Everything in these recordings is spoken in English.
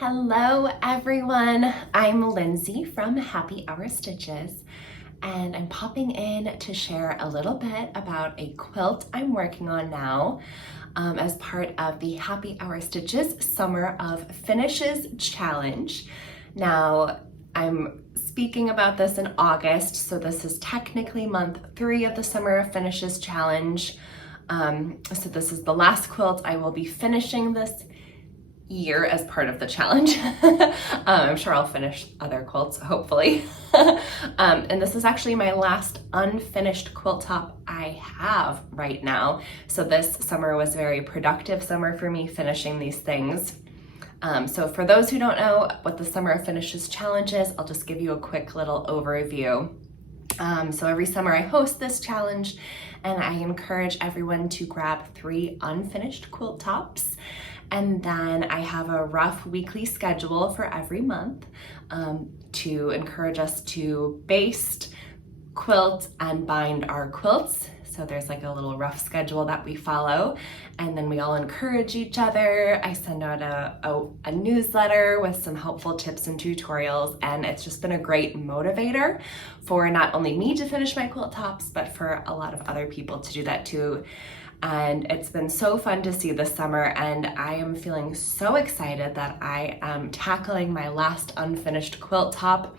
Hello everyone, I'm Lindsay from Happy Hour Stitches, and I'm popping in to share a little bit about a quilt I'm working on now as part of the Happy Hour Stitches Summer of Finishes Challenge. Now, I'm speaking about this in August, so this is technically month 3 of the Summer of Finishes Challenge. So this is the last quilt I will be finishing this year as part of the challenge. I'm sure I'll finish other quilts, hopefully. And this is actually my last unfinished quilt top I have right now. So this summer was a very productive summer for me finishing these things. So for those who don't know what the Summer of Finishes Challenge is, I'll just give you a quick little overview. So every summer I host this challenge and I encourage everyone to grab 3 unfinished quilt tops. And then I have a rough weekly schedule for every month to encourage us to baste, quilt, and bind our quilts. So there's like a little rough schedule that we follow, and then we all encourage each other. I send out a newsletter with some helpful tips and tutorials, and it's just been a great motivator for not only me to finish my quilt tops, but for a lot of other people to do that too. And it's been so fun to see this summer, and I am feeling so excited that I am tackling my last unfinished quilt top,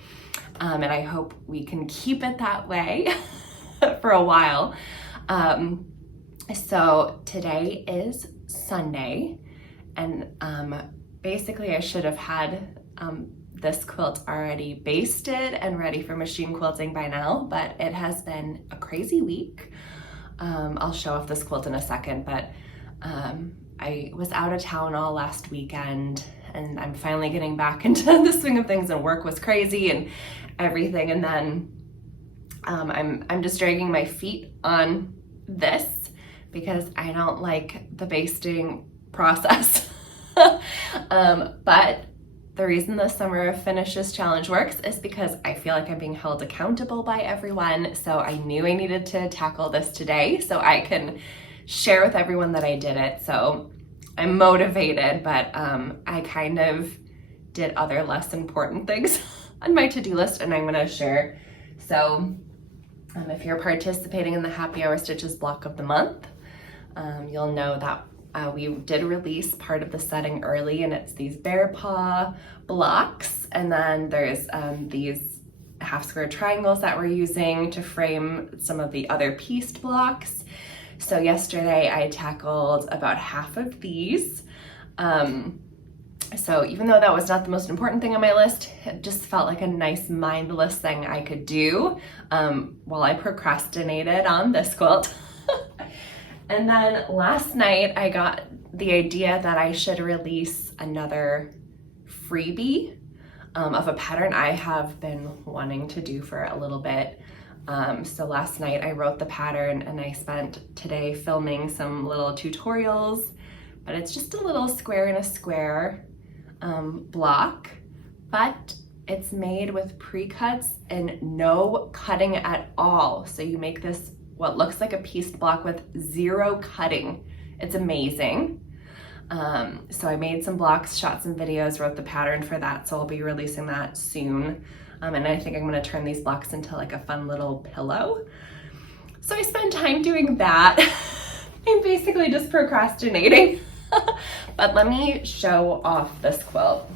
and I hope we can keep it that way for a while. So today is Sunday, and basically I should have had this quilt already basted and ready for machine quilting by now, but it has been a crazy week. I'll show off this quilt in a second, but I was out of town all last weekend, and I'm finally getting back into the swing of things, and work was crazy and everything. And then I'm just dragging my feet on this because I don't like the basting process. But the reason the Summer of Finishes Challenge works is because I feel like I'm being held accountable by everyone. So I knew I needed to tackle this today so I can share with everyone that I did it. So I'm motivated, but I kind of did other less important things on my to-do list, and I'm gonna share. So if you're participating in the Happy Hour Stitches block of the month, you'll know that we did release part of the setting early, and it's these bear paw blocks, and then there's these half square triangles that we're using to frame some of the other pieced blocks. So yesterday I tackled about half of these. So even though that was not the most important thing on my list, it just felt like a nice mindless thing I could do while I procrastinated on this quilt. And then last night I got the idea that I should release another freebie of a pattern I have been wanting to do for a little bit. So last night I wrote the pattern, and I spent today filming some little tutorials, but it's just a little square in a square block, but it's made with pre-cuts and no cutting at all. So you make this what looks like a pieced block with 0 cutting. It's amazing. So I made some blocks, shot some videos, wrote the pattern for that, so I'll be releasing that soon. And I think I'm gonna turn these blocks into like a fun little pillow. So I spent time doing that. I'm basically just procrastinating. But let me show off this quilt.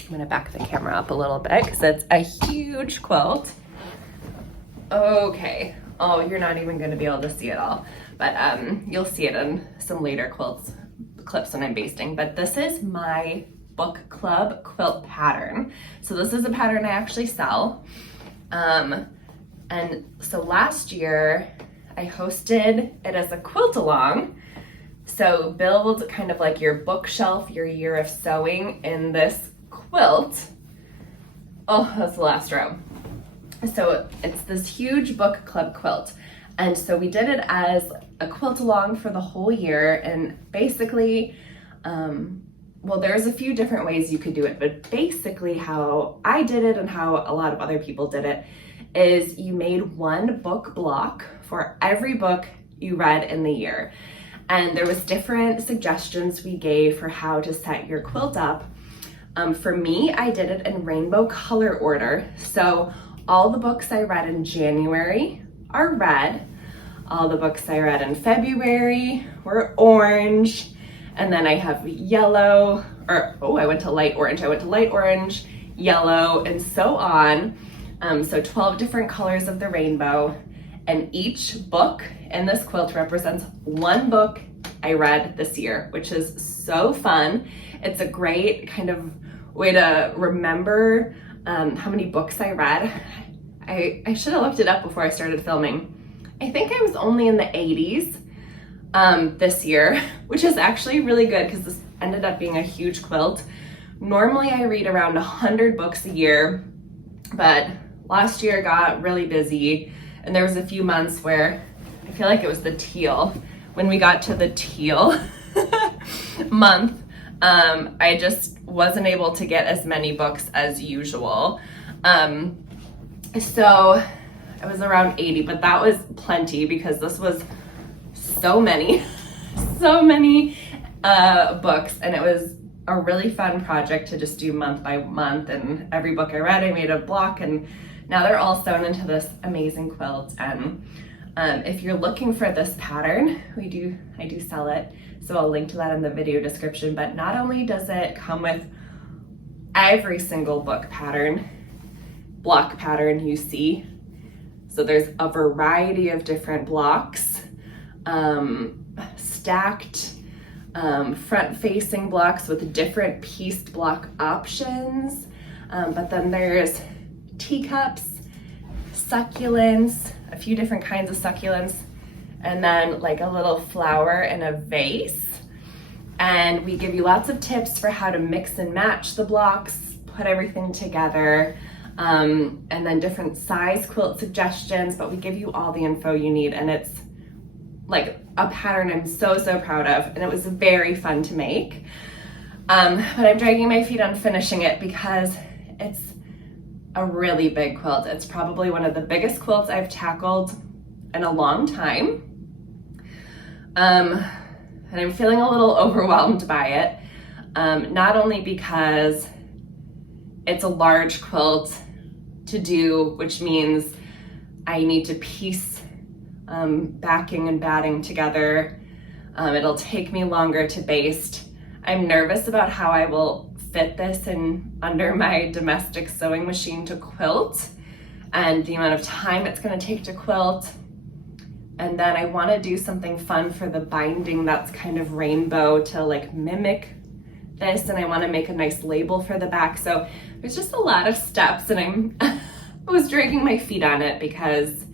I'm gonna back the camera up a little bit because it's a huge quilt. Okay. Oh, you're not even going to be able to see it all, but you'll see it in some later clips when I'm basting. But this is my book club quilt pattern. So this is a pattern I actually sell. And so last year I hosted it as a quilt along. So build kind of like your bookshelf, your year of sewing in this quilt. Oh, that's the last row. So it's this huge book club quilt. And so we did it as a quilt along for the whole year. And basically, well, there's a few different ways you could do it, but basically how I did it and how a lot of other people did it is you made one book block for every book you read in the year. And there was different suggestions we gave for how to set your quilt up. For me, I did it in rainbow color order. So all the books I read in January are red. All the books I read in February were orange. And then I have yellow, I went to light orange. I went to light orange, yellow, and so on. So 12 different colors of the rainbow. And each book in this quilt represents one book I read this year, which is so fun. It's a great kind of way to remember how many books I read. I should have looked it up before I started filming. I think I was only in the 80s this year, which is actually really good because this ended up being a huge quilt. Normally I read around 100 books a year, but last year got really busy and there was a few months where I feel like it was the teal. When we got to the teal month, I just wasn't able to get as many books as usual. So it was around 80, but that was plenty because this was so many books, and it was a really fun project to just do month by month. And every book I read, I made a block, and now they're all sewn into this amazing quilt. And if you're looking for this pattern, I do sell it, so I'll link to that in the video description. But not only does it come with every single block pattern you see, so there's a variety of different blocks, stacked front-facing blocks with different pieced block options, but then there's teacups, succulents, a few different kinds of succulents, and then like a little flower in a vase. And we give you lots of tips for how to mix and match the blocks, put everything together, and then different size quilt suggestions, but we give you all the info you need. And it's like a pattern I'm so proud of, and it was very fun to make. But I'm dragging my feet on finishing it because it's a really big quilt. It's probably one of the biggest quilts I've tackled in a long time. And I'm feeling a little overwhelmed by it. Not only because it's a large quilt to do, which means I need to piece backing and batting together. It'll take me longer to baste. I'm nervous about how I will fit this in under my domestic sewing machine to quilt, and the amount of time it's going to take to quilt. And then I want to do something fun for the binding that's kind of rainbow to like mimic this, and I want to make a nice label for the back. So there's just a lot of steps, and I was dragging my feet on it because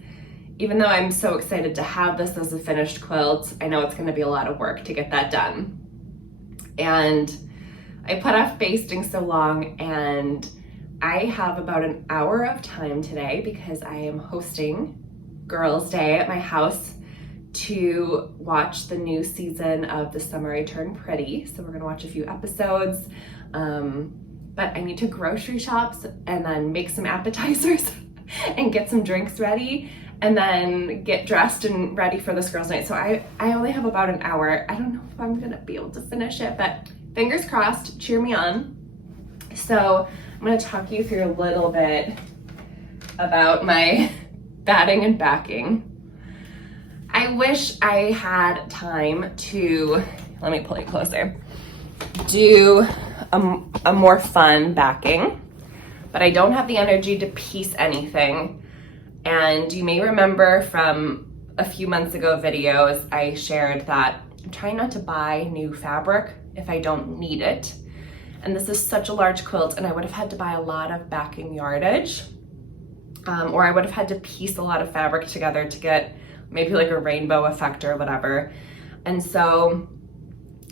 even though I'm so excited to have this as a finished quilt, I know it's going to be a lot of work to get that done. And I put off basting so long, and I have about an hour of time today because I am hosting Girls' Day at my house to watch the new season of The Summer I Turned Pretty. So we're gonna watch a few episodes, but I need to grocery shop and then make some appetizers and get some drinks ready, and then get dressed and ready for this girls' night. So I only have about an hour. I don't know if I'm gonna be able to finish it, but fingers crossed, cheer me on. So I'm gonna talk you through a little bit about my batting and backing. I wish I had time to, let me pull it closer, do a more fun backing, but I don't have the energy to piece anything. And you may remember from a few months ago videos, I shared that I'm trying not to buy new fabric if I don't need it. And this is such a large quilt, and I would have had to buy a lot of backing yardage, or I would have had to piece a lot of fabric together to get maybe like a rainbow effect or whatever. And so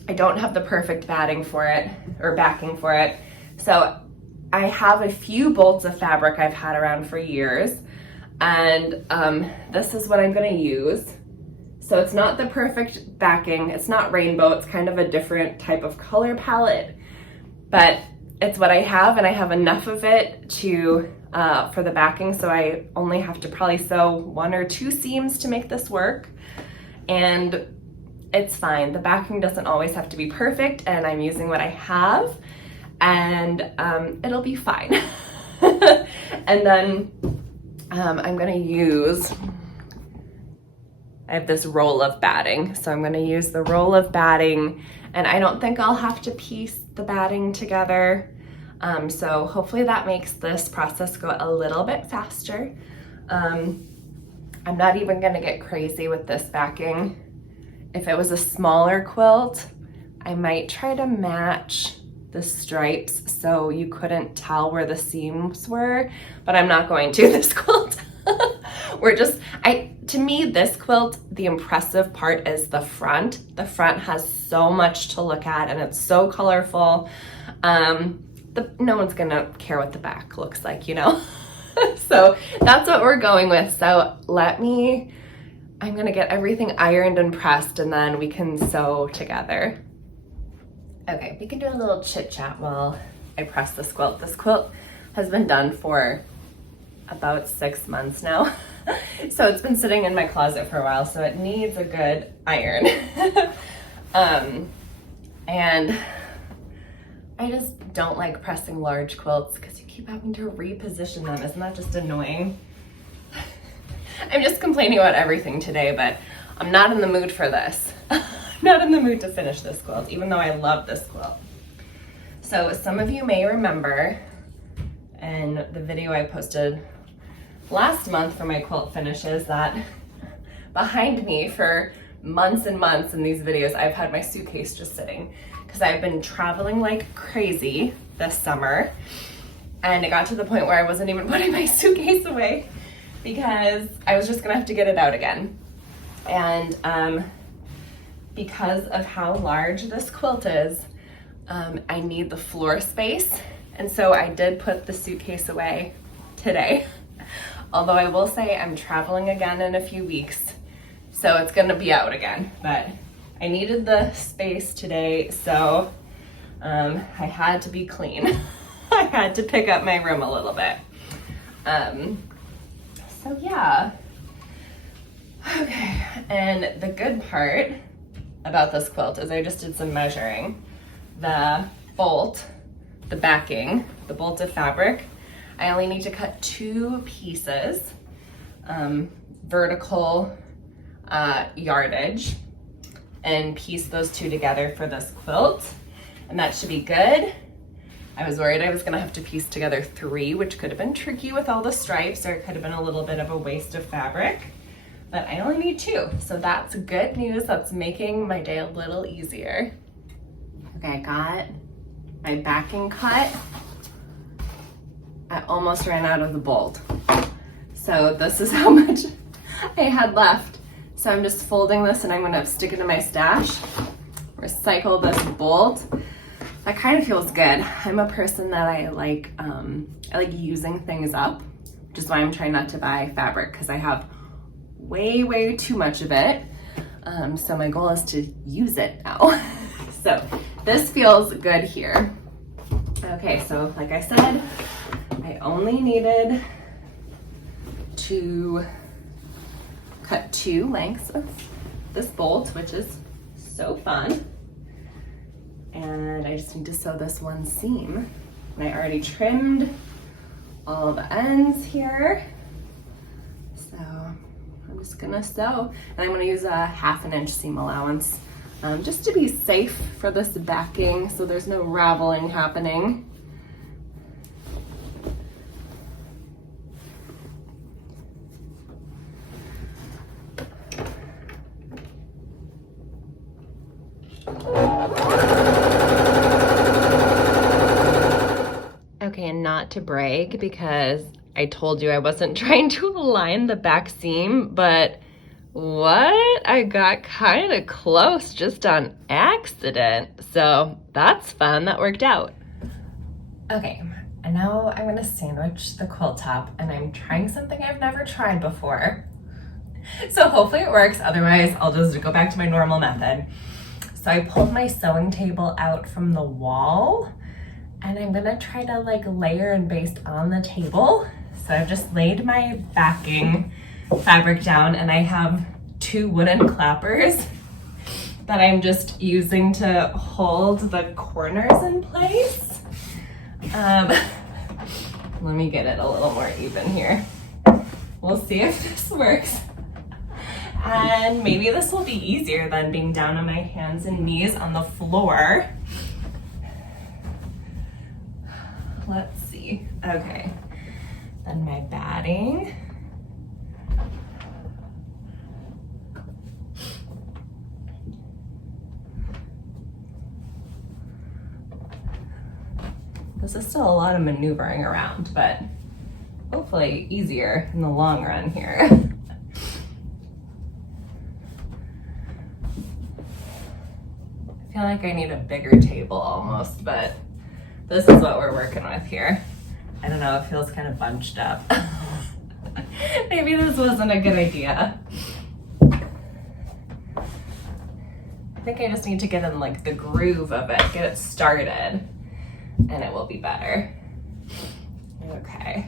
I don't have the perfect batting for it or backing for it. So I have a few bolts of fabric I've had around for years, and this is what I'm gonna use. So it's not the perfect backing, it's not rainbow, it's kind of a different type of color palette, but it's what I have, and I have enough of it to for the backing, so I only have to probably sew 1 or 2 seams to make this work, and it's fine. The backing doesn't always have to be perfect, and I'm using what I have. and it'll be fine. And then I'm gonna use, I have this roll of batting, so I'm gonna use the roll of batting, and I don't think I'll have to piece the batting together. So hopefully that makes this process go a little bit faster. I'm not even gonna get crazy with this backing. If it was a smaller quilt, I might try to match the stripes so you couldn't tell where the seams were, but I'm not going to this quilt. To me, this quilt, the impressive part is the front. The front has so much to look at and it's so colorful. No one's gonna care what the back looks like, you know? So that's what we're going with. So I'm gonna get everything ironed and pressed and then we can sew together. Okay, we can do a little chit chat while I press this quilt. This quilt has been done for about 6 months now. So it's been sitting in my closet for a while, so it needs a good iron. And I just don't like pressing large quilts because you keep having to reposition them. Isn't that just annoying? I'm just complaining about everything today, but I'm not in the mood for this. I'm not in the mood to finish this quilt, even though I love this quilt. So some of you may remember in the video I posted last month for my quilt finishes that behind me for months and months in these videos, I've had my suitcase just sitting because I've been traveling like crazy this summer. And it got to the point where I wasn't even putting my suitcase away because I was just gonna have to get it out again. And because of how large this quilt is, I need the floor space. And so I did put the suitcase away today. Although I will say I'm traveling again in a few weeks, so it's gonna be out again. But I needed the space today, so I had to be clean. I had to pick up my room a little bit. So yeah. Okay, and the good part about this quilt is I just did some measuring. The bolt, the backing, the bolt of fabric, I only need to cut 2 pieces, vertical yardage, and piece those 2 together for this quilt, and that should be good. I was worried I was gonna have to piece together 3, which could have been tricky with all the stripes, or it could have been a little bit of a waste of fabric, but I only need 2, so that's good news. That's making my day a little easier. Okay, I got my backing cut. I almost ran out of the bolt. So this is how much I had left. So I'm just folding this and I'm gonna stick it in my stash, recycle this bolt. That kind of feels good. I'm a person that I like using things up, which is why I'm trying not to buy fabric because I have way too much of it. So my goal is to use it now. So this feels good here. Okay, so like I said, I only needed to cut 2 lengths of this bolt, which is so fun. And I just need to sew this 1 seam. And I already trimmed all the ends here. So I'm just gonna sew. And I'm gonna use a 1/2 inch seam allowance just to be safe for this backing so there's no raveling happening. Okay, and not to brag because I told you I wasn't trying to align the back seam, but what? I got kind of close just on accident. So that's fun, that worked out. Okay, and now I'm gonna sandwich the quilt top and I'm trying something I've never tried before. So hopefully it works, otherwise I'll just go back to my normal method. So I pulled my sewing table out from the wall and I'm gonna try to like layer and baste on the table. So I've just laid my backing fabric down and I have 2 wooden clappers that I'm just using to hold the corners in place. Let me get it a little more even here. We'll see if this works. And maybe this will be easier than being down on my hands and knees on the floor. Let's see. Okay. Then my batting. This is still a lot of maneuvering around, but hopefully easier in the long run here. I feel like I need a bigger table almost, but this is what we're working with here. I don't know, it feels kind of bunched up. Maybe this wasn't a good idea. I think I just need to get in like the groove of it, get it started, and it will be better. Okay.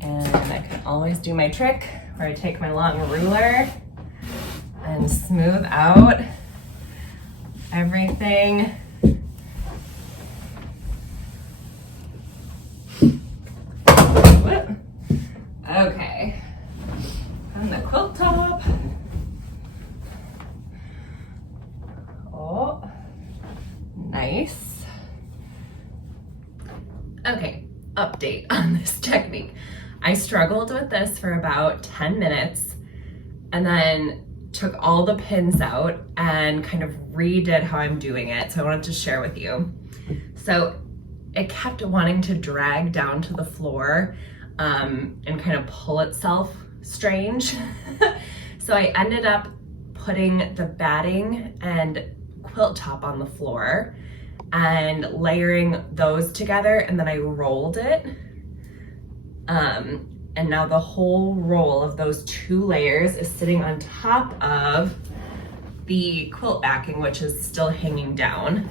And I can always do my trick where I take my long ruler and smooth out everything. Okay, and the quilt top. Oh, nice. Okay, update on this technique. I struggled with this for about 10 minutes and then took all the pins out and kind of redid how I'm doing it. So I wanted to share with you. So it kept wanting to drag down to the floor and kind of pull itself strange. So I ended up putting the batting and quilt top on the floor and layering those together, and then I rolled it. And now the whole roll of those 2 layers is sitting on top of the quilt backing, which is still hanging down.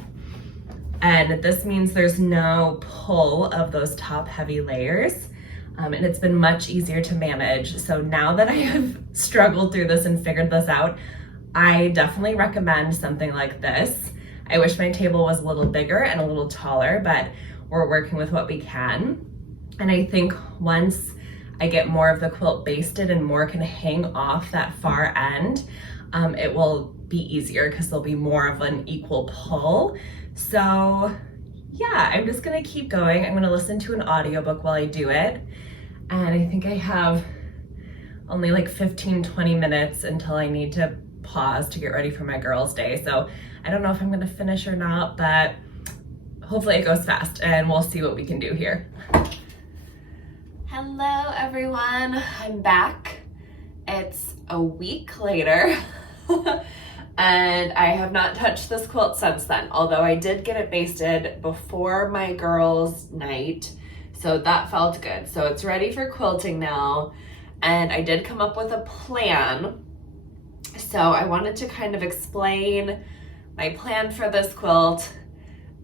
And this means there's no pull of those top heavy layers. And it's been much easier to manage. So now that I have struggled through this and figured this out, I definitely recommend something like this. I wish my table was a little bigger and a little taller, but we're working with what we can. And I think once I get more of the quilt basted and more can hang off that far end, it will be easier because there'll be more of an equal pull. So yeah, I'm just gonna keep going. I'm gonna listen to an audiobook while I do it. And I think I have only like 15-20 minutes until I need to pause to get ready for my girls' day. So I don't know if I'm gonna finish or not, but hopefully it goes fast and we'll see what we can do here. Hello everyone, I'm back. It's a week later and I have not touched this quilt since then, although I did get it basted before my girls' night, so that felt good. So it's ready for quilting now, and I did come up with a plan. So I wanted to kind of explain my plan for this quilt,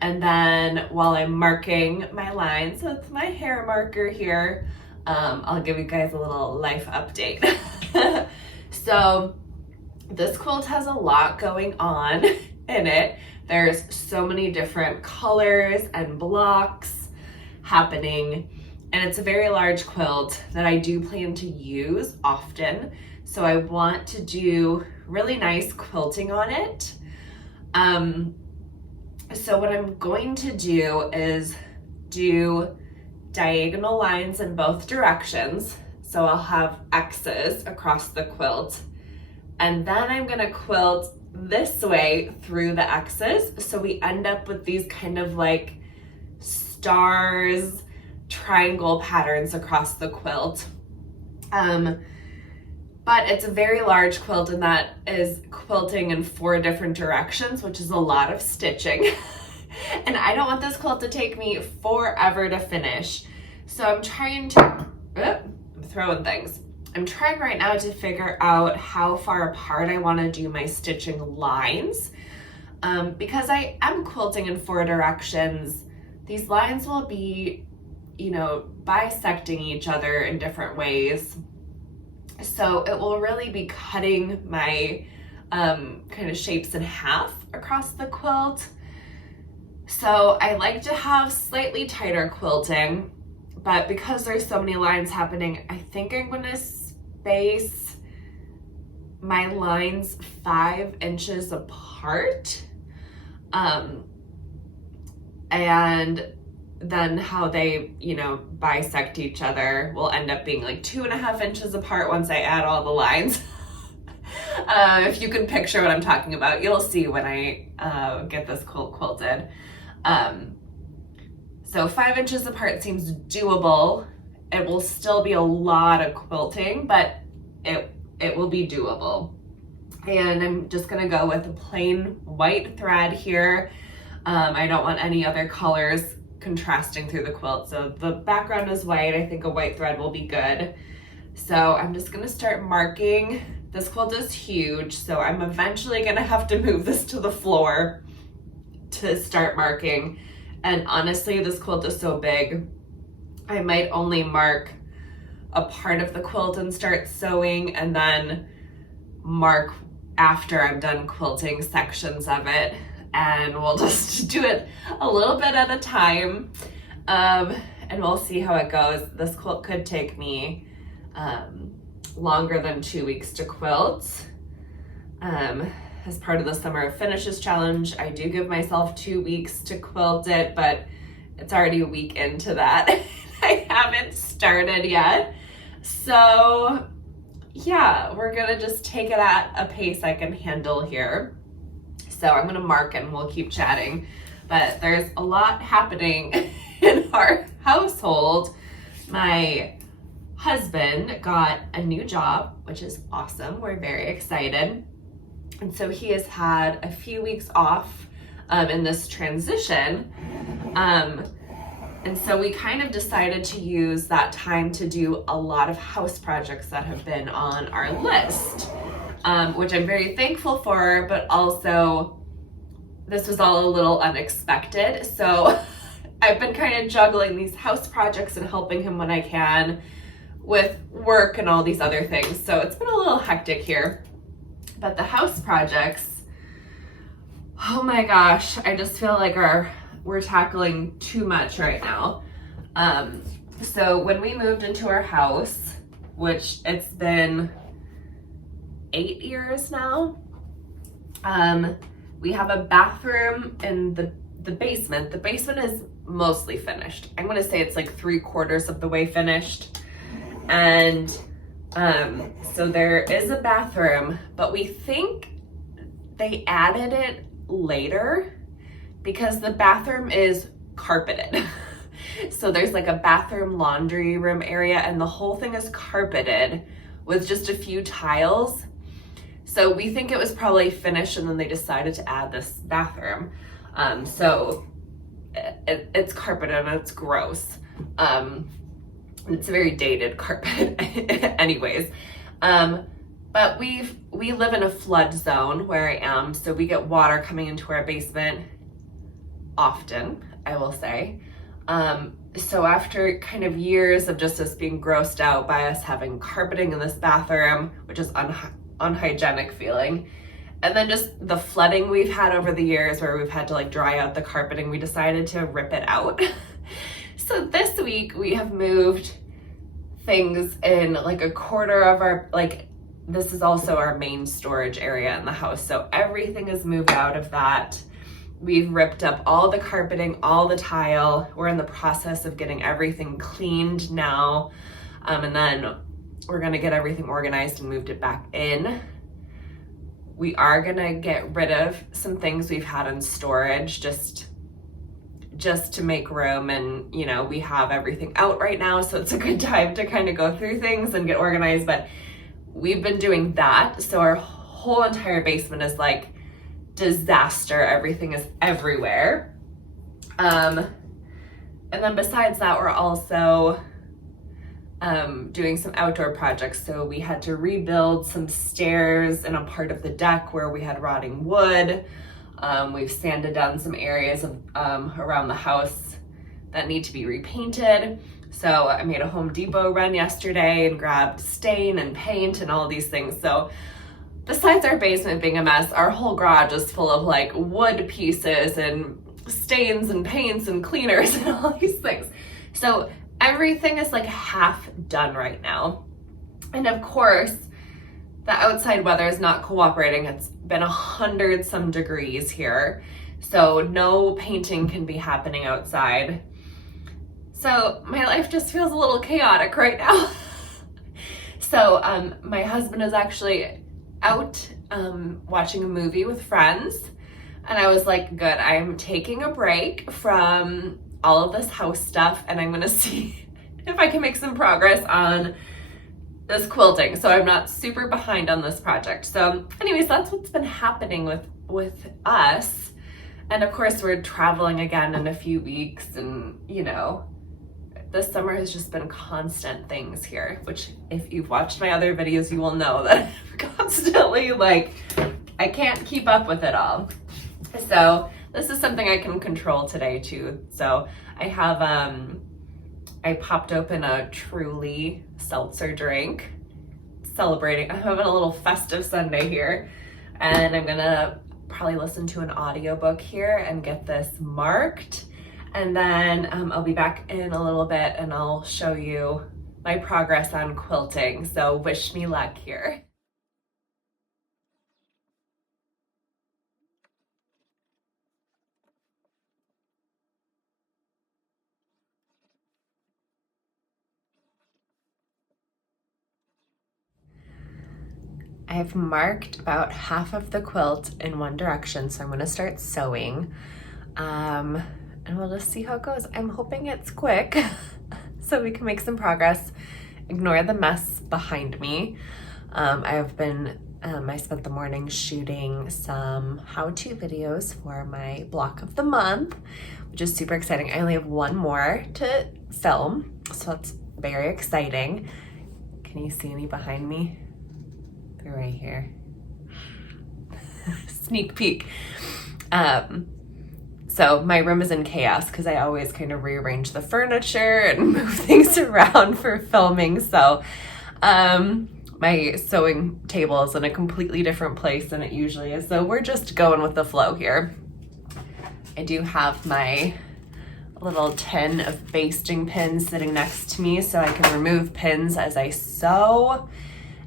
and then while I'm marking my lines with my hair marker here, I'll give you guys a little life update. So this quilt has a lot going on in it. There's so many different colors and blocks happening, and it's a very large quilt that I do plan to use often. So I want to do really nice quilting on it. So what I'm going to do is do diagonal lines in both directions. So I'll have X's across the quilt, and then I'm gonna quilt this way through the X's. So we end up with these kind of like stars, triangle patterns across the quilt. But it's a very large quilt, and that is quilting in 4 different directions, which is a lot of stitching. And I don't want this quilt to take me forever to finish. So I'm trying to, I'm throwing things. I'm trying right now to figure out how far apart I want to do my stitching lines. Because I am quilting in 4 directions, these lines will be, you know, bisecting each other in different ways. So it will really be cutting my kind of shapes in half across the quilt. So I like to have slightly tighter quilting, but because there's so many lines happening, I think I'm gonna space my lines 5 inches apart. And then how they, bisect each other will end up being like 2.5 inches apart once I add all the lines. If you can picture what I'm talking about, you'll see when I get this quilt quilted. So 5 inches apart seems doable. It will still be a lot of quilting, but it will be doable. And I'm just gonna go with a plain white thread here. I don't want any other colors contrasting through the quilt. So the background is white. I think a white thread will be good. So I'm just gonna start marking. This quilt is huge, so I'm eventually gonna have to move this to the floor to start marking. And honestly, this quilt is so big, I might only mark a part of the quilt and start sewing, and then mark after I'm done quilting sections of it. And we'll just do it a little bit at a time, and we'll see how it goes. This quilt could take me longer than 2 weeks to quilt. As part of the Summer of Finishes challenge, I do give myself 2 weeks to quilt it, but it's already a week into that. I haven't started yet. So yeah, we're gonna just take it at a pace I can handle here. So I'm gonna mark and we'll keep chatting. But there's a lot happening in our household. My husband got a new job, which is awesome. We're very excited. And so he has had a few weeks off in this transition. And so we kind of decided to use that time to do a lot of house projects that have been on our list, which I'm very thankful for, but also this was all a little unexpected. So I've been kind of juggling these house projects and helping him when I can with work and all these other things. So it's been a little hectic here. But the house projects, oh my gosh, I just feel like we're tackling too much right now. So when we moved into our house, which it's been 8 years now, we have a bathroom in the basement. The basement is mostly finished. I'm gonna say it's like 3/4 of the way finished. And so there is a bathroom, but we think they added it later because the bathroom is carpeted. So there's like a bathroom laundry room area and the whole thing is carpeted with just a few tiles. So we think it was probably finished and then they decided to add this bathroom. So it's carpeted and it's gross. It's a very dated carpet anyways. But we live in a flood zone where I am, so we get water coming into our basement often, I will say. So after kind of years of just us being grossed out by us having carpeting in this bathroom, which is unhygienic feeling, and then just the flooding we've had over the years where we've had to like dry out the carpeting, we decided to rip it out. So this week we have moved things in like a quarter of our, this is also our main storage area in the house. So everything is moved out of that. We've ripped up all the carpeting, all the tile. We're in the process of getting everything cleaned now. And then we're gonna get everything organized and moved it back in. We are gonna get rid of some things we've had in storage just to make room, and we have everything out right now, so it's a good time to kind of go through things and get organized. But we've been doing that, so our whole entire basement is like disaster. Everything is everywhere. And then besides that, we're also doing some outdoor projects. So we had to rebuild some stairs in a part of the deck where we had rotting wood. We've sanded down some areas of around the house that need to be repainted. So I made a Home Depot run yesterday and grabbed stain and paint and all these things. So besides our basement being a mess, our whole garage is full of like wood pieces and stains and paints and cleaners and all these things. So everything is like half done right now. And of course, the outside weather is not cooperating. It's been 100 some degrees here. So no painting can be happening outside. So my life just feels a little chaotic right now. So my husband is actually out watching a movie with friends. And I was like, good, I'm taking a break from all of this house stuff and I'm gonna see if I can make some progress on this quilting. So I'm not super behind on this project. So anyways, that's what's been happening with us. And of course we're traveling again in a few weeks, and you know, this summer has just been constant things here, which if you've watched my other videos, you will know that I'm constantly like, I can't keep up with it all. So this is something I can control today too. So I have, I popped open a Truly seltzer drink, celebrating. I'm having a little festive Sunday here, and I'm gonna probably listen to an audiobook here and get this marked. And then I'll be back in a little bit and I'll show you my progress on quilting. So wish me luck here. I've marked about half of the quilt in one direction, so I'm gonna start sewing. And we'll just see how it goes. I'm hoping it's quick so we can make some progress. Ignore the mess behind me. I spent the morning shooting some how-to videos for my block of the month, which is super exciting. I only have one more to film, so that's very exciting. Can you see any behind me? They're right here. Sneak peek. So my room is in chaos because I always kind of rearrange the furniture and move things around for filming. So my sewing table is in a completely different place than it usually is. So we're just going with the flow here. I do have my little tin of basting pins sitting next to me so I can remove pins as I sew.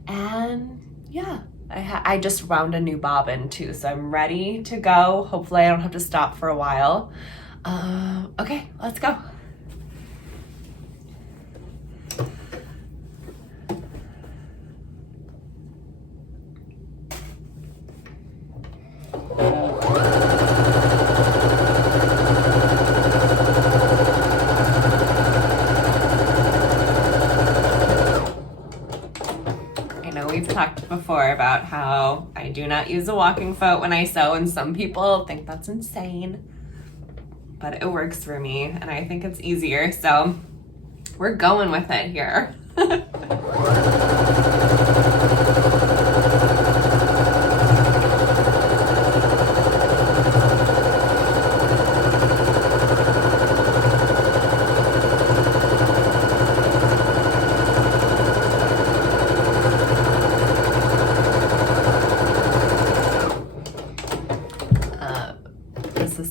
And yeah, I just wound a new bobbin too, so I'm ready to go. Hopefully I don't have to stop for a while. Okay, let's go. We've talked before about how I do not use a walking foot when I sew, and some people think that's insane, but it works for me and I think it's easier, so we're going with it here.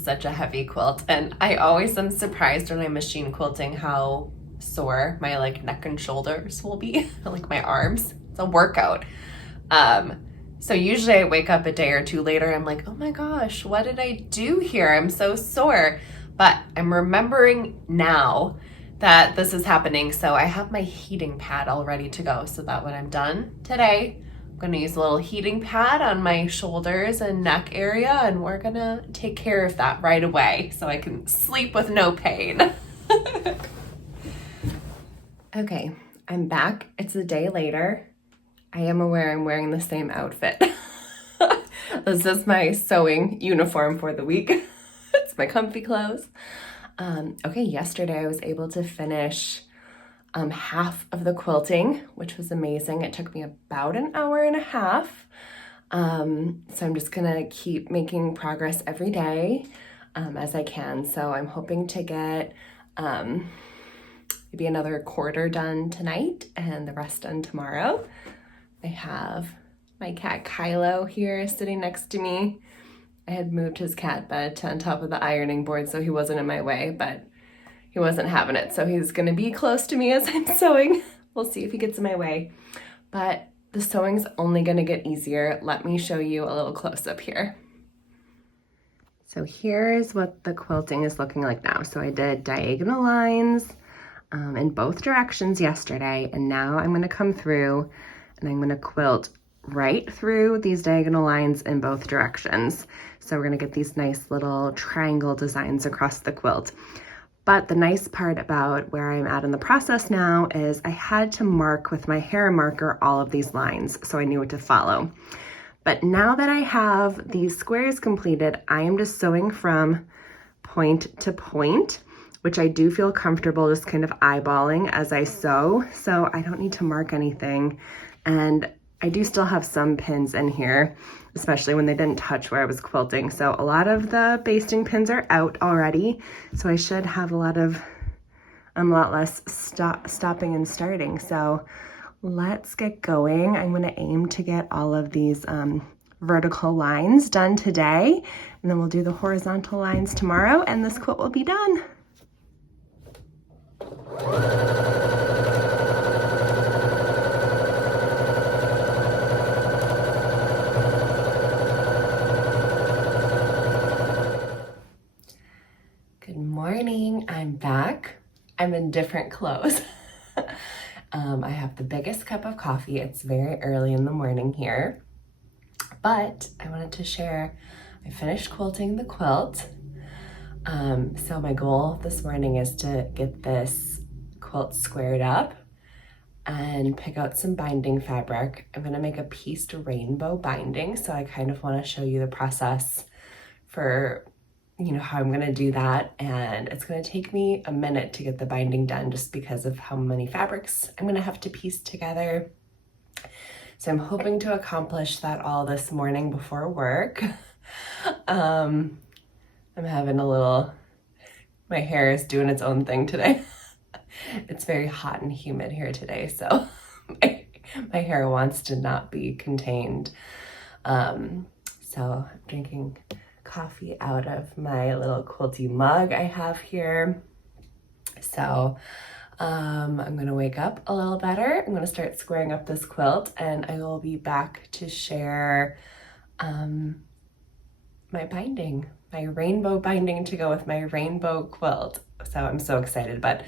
Such a heavy quilt, and I always am surprised when I'm machine quilting how sore my like neck and shoulders will be, like my arms. It's a workout. So usually I wake up a day or two later, I'm like, oh my gosh, what did I do here? I'm so sore. But I'm remembering now that this is happening, so I have my heating pad all ready to go, so that when I'm done today, gonna use a little heating pad on my shoulders and neck area, and we're gonna take care of that right away so I can sleep with no pain. Okay, I'm back. It's a day later. I am aware I'm wearing the same outfit. This is my sewing uniform for the week. It's my comfy clothes. Okay, yesterday I was able to finish half of the quilting, which was amazing. It took me about an hour and a half. So I'm just gonna keep making progress every day as I can. So I'm hoping to get maybe another quarter done tonight and the rest done tomorrow. I have my cat Kylo here sitting next to me. I had moved his cat bed to on top of the ironing board so he wasn't in my way, but he wasn't having it. So he's gonna be close to me as I'm sewing. We'll see if he gets in my way. But the sewing's only gonna get easier. Let me show you a little close up here. So here's what the quilting is looking like now. So I did diagonal lines in both directions yesterday, and now I'm gonna come through and I'm gonna quilt right through these diagonal lines in both directions. So we're gonna get these nice little triangle designs across the quilt. But the nice part about where I'm at in the process now is I had to mark with my hair marker all of these lines so I knew what to follow. But now that I have these squares completed, I am just sewing from point to point, which I do feel comfortable just kind of eyeballing as I sew. So I don't need to mark anything. And I do still have some pins in here, especially when they didn't touch where I was quilting. So a lot of the basting pins are out already. So I should have a lot less stopping and starting. So let's get going. I'm gonna aim to get all of these vertical lines done today, and then we'll do the horizontal lines tomorrow, and this quilt will be done. Good morning, I'm back. I'm in different clothes. I have the biggest cup of coffee. It's very early in the morning here, but I wanted to share, I finished quilting the quilt. So my goal this morning is to get this quilt squared up and pick out some binding fabric. I'm gonna make a pieced rainbow binding, so I kind of wanna show you the process for how I'm gonna do that, and it's gonna take me a minute to get the binding done just because of how many fabrics I'm gonna have to piece together. So I'm hoping to accomplish that all this morning before work. I'm having my hair is doing its own thing today. It's very hot and humid here today, so my hair wants to not be contained. So I'm drinking coffee out of my little quilty mug I have here. So I'm gonna wake up a little better. I'm gonna start squaring up this quilt, and I will be back to share my binding, my rainbow binding to go with my rainbow quilt. So I'm so excited, but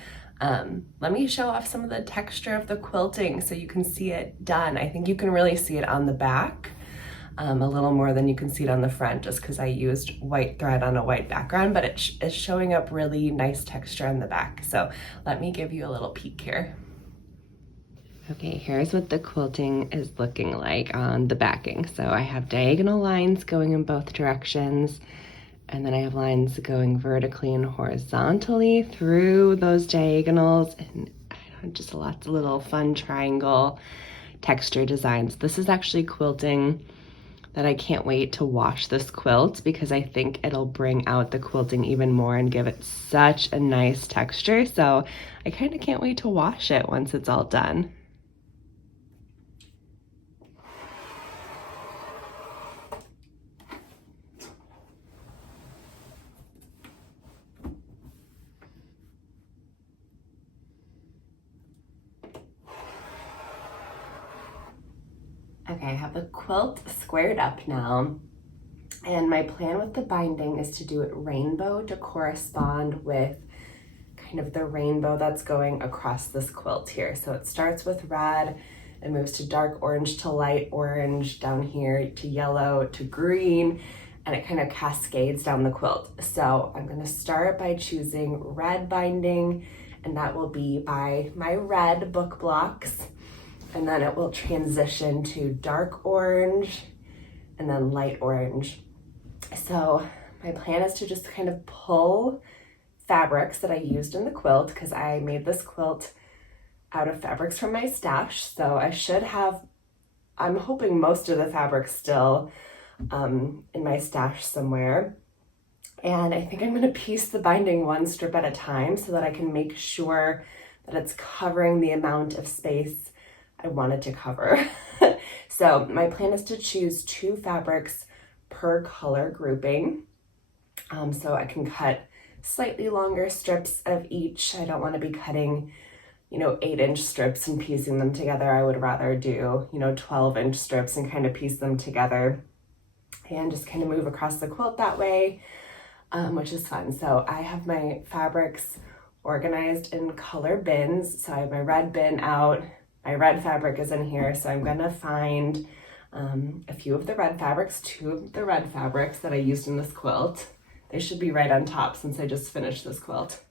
let me show off some of the texture of the quilting so you can see it done. I think you can really see it on the back. A little more than you can see it on the front, just because I used white thread on a white background, but it's showing up really nice texture on the back. So let me give you a little peek here. Okay, here's what the quilting is looking like on the backing. So I have diagonal lines going in both directions, and then I have lines going vertically and horizontally through those diagonals, and just lots of little fun triangle texture designs. This is actually quilting that I can't wait to wash this quilt, because I think it'll bring out the quilting even more and give it such a nice texture. So I kind of can't wait to wash it once it's all done. Okay, I have the quilt squared up now, and my plan with the binding is to do it rainbow to correspond with kind of the rainbow that's going across this quilt here. So it starts with red and moves to dark orange to light orange, down here to yellow to green, and it kind of cascades down the quilt. So I'm gonna start by choosing red binding, and that will be by my red book blocks. And then it will transition to dark orange and then light orange. So my plan is to just kind of pull fabrics that I used in the quilt, because I made this quilt out of fabrics from my stash. So I should have, I'm hoping, most of the fabrics still in my stash somewhere. And I think I'm gonna piece the binding one strip at a time so that I can make sure that it's covering the amount of space I wanted to cover. So my plan is to choose 2 fabrics per color grouping. So I can cut slightly longer strips of each. I don't want to be cutting, 8-inch strips and piecing them together. I would rather do, 12-inch strips and kind of piece them together and just kind of move across the quilt that way, which is fun. So I have my fabrics organized in color bins. So I have my red bin out. My red fabric is in here. So I'm gonna find a few of the red fabrics, 2 of the red fabrics that I used in this quilt. They should be right on top since I just finished this quilt.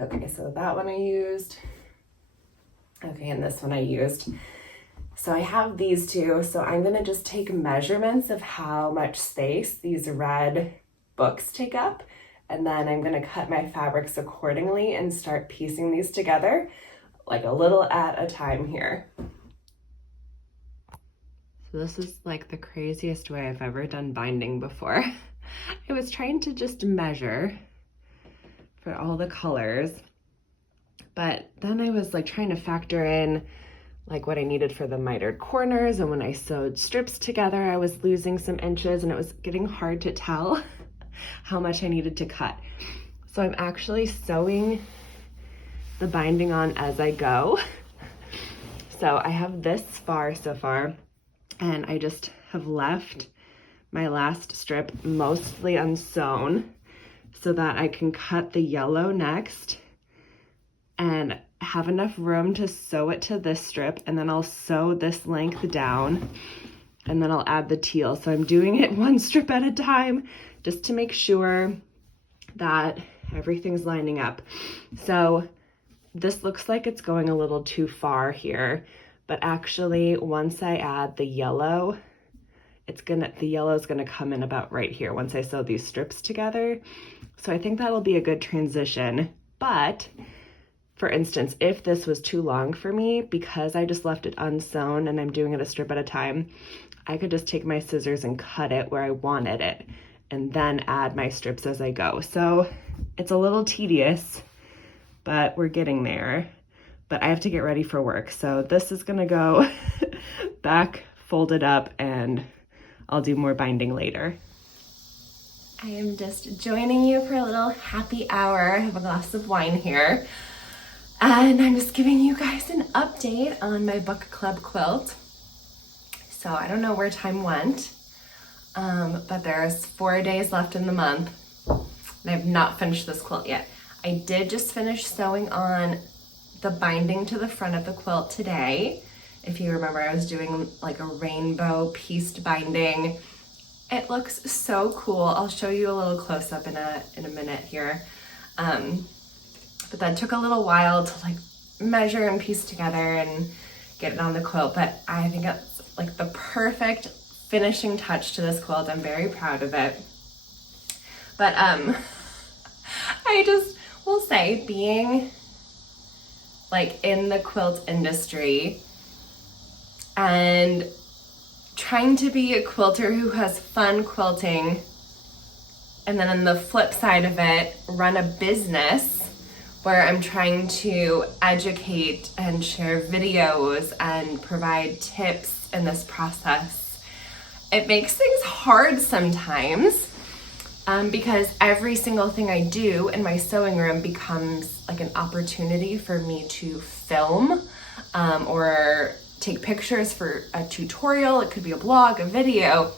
Okay, so that one I used. Okay, and this one I used. So I have these 2. So I'm gonna just take measurements of how much space these red books take up. And then I'm gonna cut my fabrics accordingly and start piecing these together, like a little at a time here. So this is like the craziest way I've ever done binding before. I was trying to just measure for all the colors, but then I was like trying to factor in like what I needed for the mitered corners, and when I sewed strips together, I was losing some inches and it was getting hard to tell how much I needed to cut. So I'm actually sewing the binding on as I go. So I have this far so far, and I just have left my last strip mostly unsewn so that I can cut the yellow next and have enough room to sew it to this strip, and then I'll sew this length down, and then I'll add the teal. So I'm doing it 1 strip at a time just to make sure that everything's lining up. So this looks like it's going a little too far here, but actually once I add the yellow, the yellow is gonna come in about right here once I sew these strips together. So I think that'll be a good transition. But for instance, if this was too long for me, because I just left it unsewn and I'm doing it a strip at a time, I could just take my scissors and cut it where I wanted it and then add my strips as I go. So it's a little tedious, but we're getting there. But I have to get ready for work. So this is gonna go back, folded up, and I'll do more binding later. I am just joining you for a little happy hour. I have a glass of wine here. And I'm just giving you guys an update on my book club quilt. So I don't know where time went, but there's 4 days left in the month, and I've not finished this quilt yet. I did just finish sewing on the binding to the front of the quilt today. If you remember, I was doing like a rainbow pieced binding. It looks so cool. I'll show you a little close up in a minute here. But that took a little while to like measure and piece together and get it on the quilt. But I think it's like the perfect finishing touch to this quilt. I'm very proud of it. But I just will say, being like in the quilt industry and trying to be a quilter who has fun quilting, and then on the flip side of it, run a business where I'm trying to educate and share videos and provide tips in this process. It makes things hard sometimes because every single thing I do in my sewing room becomes like an opportunity for me to film or take pictures for a tutorial. It could be a blog, a video.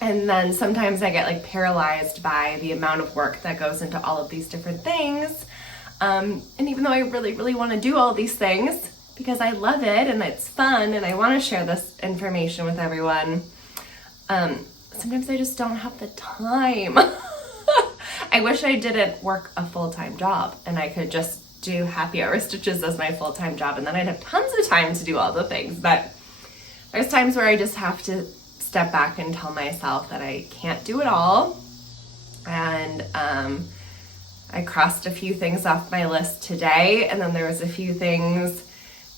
And then sometimes I get like paralyzed by the amount of work that goes into all of these different things. And even though I really, really want to do all these things because I love it and it's fun and I want to share this information with everyone, sometimes I just don't have the time. I wish I didn't work a full-time job and I could just do happy hour stitches as my full-time job, and then I'd have tons of time to do all the things. But there's times where I just have to step back and tell myself that I can't do it all. And I crossed a few things off my list today, and then there was a few things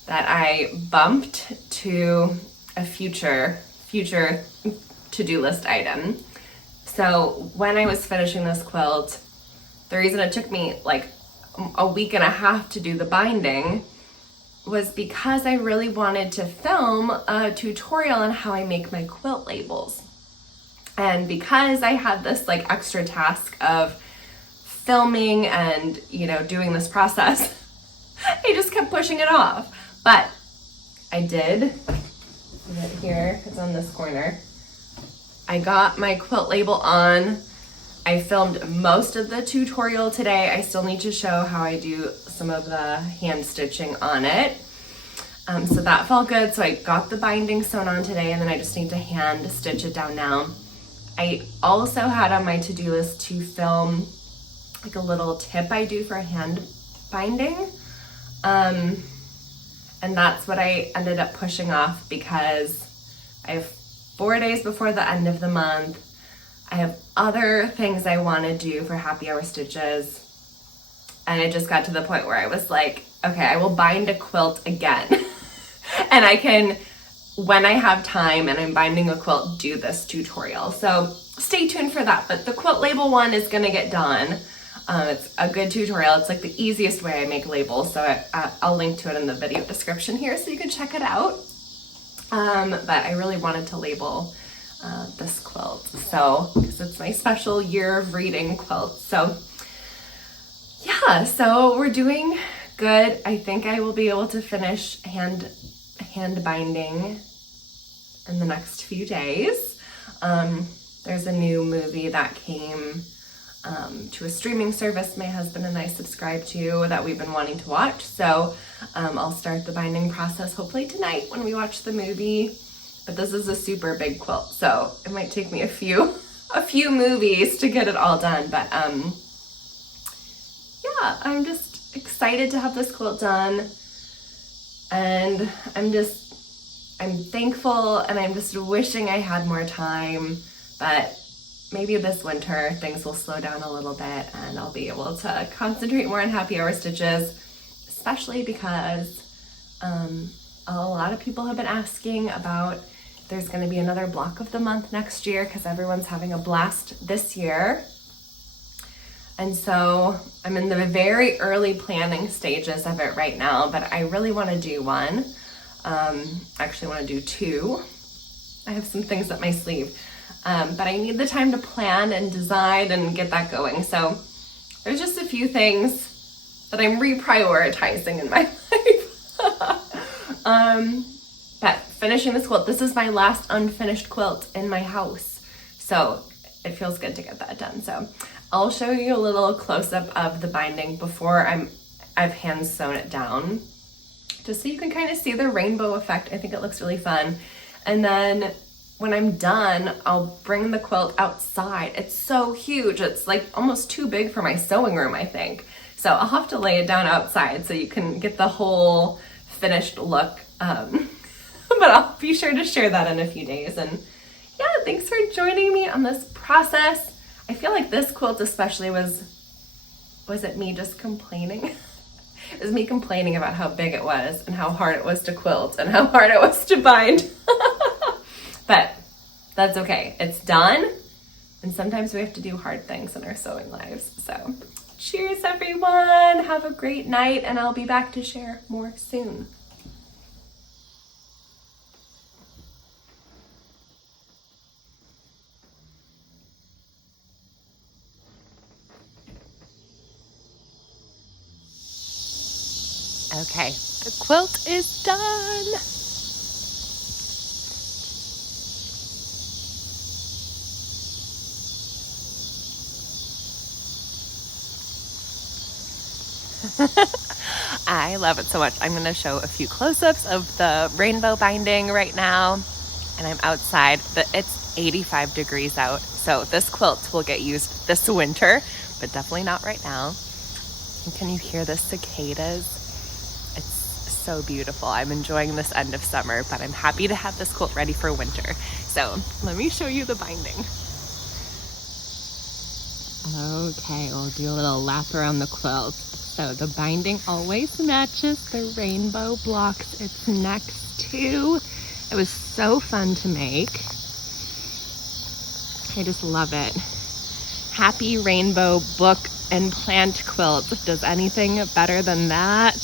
that I bumped to a future to-do list item. So when I was finishing this quilt, the reason it took me like a week and a half to do the binding was because I really wanted to film a tutorial on how I make my quilt labels. And because I had this like extra task of filming and, you know, doing this process, I just kept pushing it off. But I did, right here, it's on this corner. I got my quilt label on. I filmed most of the tutorial today. I still need to show how I do some of the hand stitching on it. So that felt good. So I got the binding sewn on today, and then I just need to hand stitch it down now. I also had on my to-do list to film like a little tip I do for hand binding. And that's what I ended up pushing off because I have 4 days before the end of the month. I have other things I want to do for Happy Hour Stitches. And it just got to the point where I was like, okay, I will bind a quilt again. And I can, when I have time and I'm binding a quilt, do this tutorial. So stay tuned for that. But the quilt label one is going to get done. It's a good tutorial. It's like the easiest way I make labels. So I'll link to it in the video description here so you can check it out. But I really wanted to label this quilt, so because it's my special year of reading quilt. So yeah, so we're doing good. I think I will be able to finish hand binding in the next few days. There's a new movie that came to a streaming service my husband and I subscribe to that we've been wanting to watch. So I'll start the binding process hopefully tonight when we watch the movie. But this is a super big quilt, so it might take me a few movies to get it all done. But yeah, I'm just excited to have this quilt done, and I'm thankful, and I'm just wishing I had more time. But maybe this winter things will slow down a little bit, and I'll be able to concentrate more on Happy Hour Stitches, especially because a lot of people have been asking about. There's going to be another block of the month next year because everyone's having a blast this year. And so I'm in the very early planning stages of it right now, but I really want to do one. Actually want to do two. I have some things up my sleeve, but I need the time to plan and design and get that going. So there's just a few things that I'm reprioritizing in my life. But finishing this quilt, this is my last unfinished quilt in my house. So it feels good to get that done. So I'll show you a little close-up of the binding before I've hand sewn it down, just so you can kind of see the rainbow effect. I think it looks really fun. And then when I'm done, I'll bring the quilt outside. It's so huge. It's like almost too big for my sewing room, I think. So I'll have to lay it down outside so you can get the whole finished look. But I'll be sure to share that in a few days. And yeah, thanks for joining me on this process. I feel like this quilt especially was it me just complaining? It was me complaining about how big it was and how hard it was to quilt and how hard it was to bind. But that's okay. It's done. And sometimes we have to do hard things in our sewing lives. So cheers, everyone. Have a great night, and I'll be back to share more soon. Okay, the quilt is done. I love it so much. I'm going to show a few close-ups of the rainbow binding right now. And I'm outside. It's 85 degrees out. So this quilt will get used this winter, but definitely not right now. And can you hear the cicadas? It's so beautiful. I'm enjoying this end of summer, but I'm happy to have this quilt ready for winter. So let me show you the binding. Okay, we'll do a little lap around the quilt. So the binding always matches the rainbow blocks it's next to. It was so fun to make. I just love it. Happy Rainbow Book and Plant Quilt. Does anything better than that?